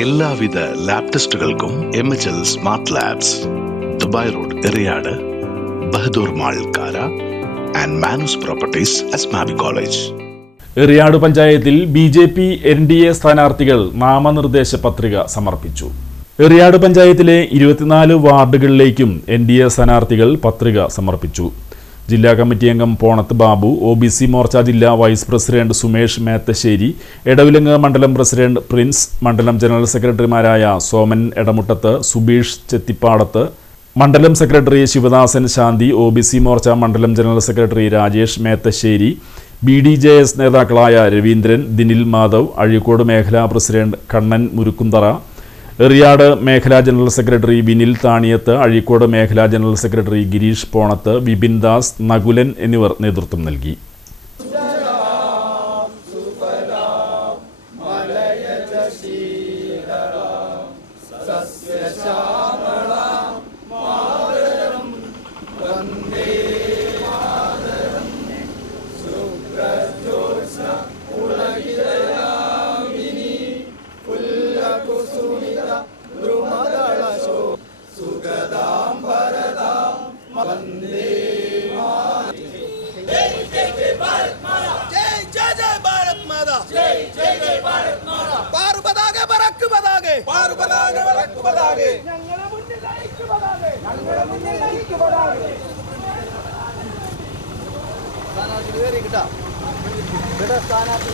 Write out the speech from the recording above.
എല്ലാവിധ lab ടെസ്റ്റുകൾക്കും M H L smart labs Dubai road Eriyad Bahadur mall Kara and Manoos properties Asmabi college Eriyad പഞ്ചായത്തിൽ B J P N D A സ്ഥാനാർത്ഥികൾ നാമനിർദ്ദേശ പത്രിക സമർപ്പിച്ചു. എറിയാട് പഞ്ചായത്തിലെ ഇരുപത്തിനാല് വാർഡുകളിലേക്കും എൻ ഡി എ സ്ഥാനാർത്ഥികൾ പത്രിക സമർപ്പിച്ചു. ജില്ലാ കമ്മിറ്റി അംഗം Ponath Babu O B C Morcha ജില്ലാ വൈസ് പ്രസിഡന്റ് സുമേഷ് മേത്തശ്ശേരി എടവിലങ്ങ് മണ്ഡലം പ്രസിഡന്റ് പ്രിൻസ് മണ്ഡലം ജനറൽ സെക്രട്ടറിമാരായ സോമൻ എടമുട്ടത്ത് സുബീഷ് ചെത്തിപ്പാടത്ത് മണ്ഡലം secretary Sivadasan Shanthi O B C Morcha മണ്ഡലം general secretary Rajesh Methassery B D J S നേതാക്കളായ രവീന്ദ്രൻ ദിനിൽ മാധവ് അഴീക്കോട് മേഖലാ പ്രസിഡന്റ് കണ്ണൻ മുരുക്കുന്തറ എറിയാട് മേഖലാ ജനറൽ സെക്രട്ടറി വിനിൽ താണിയത്ത് അഴീക്കോട് മേഖലാ ജനറൽ സെക്രട്ടറി ഗിരീഷ് പോണത്ത് വിപിൻ ദാസ് നകുലൻ എന്നിവർ നേതൃത്വം നൽകി. माता പാറു പതാകെ പറക്ക് പതാകെ പാറു പതാകെ പറക്ക് പതാകെ ഞങ്ങളെ മുന്നിലേക്ക് പതാകെ ഞങ്ങളെ മുന്നിലേക്ക് പതാകെ സ്ഥാനാർത്ഥി കയറി കിട്ടാ. സ്ഥാനാർത്ഥി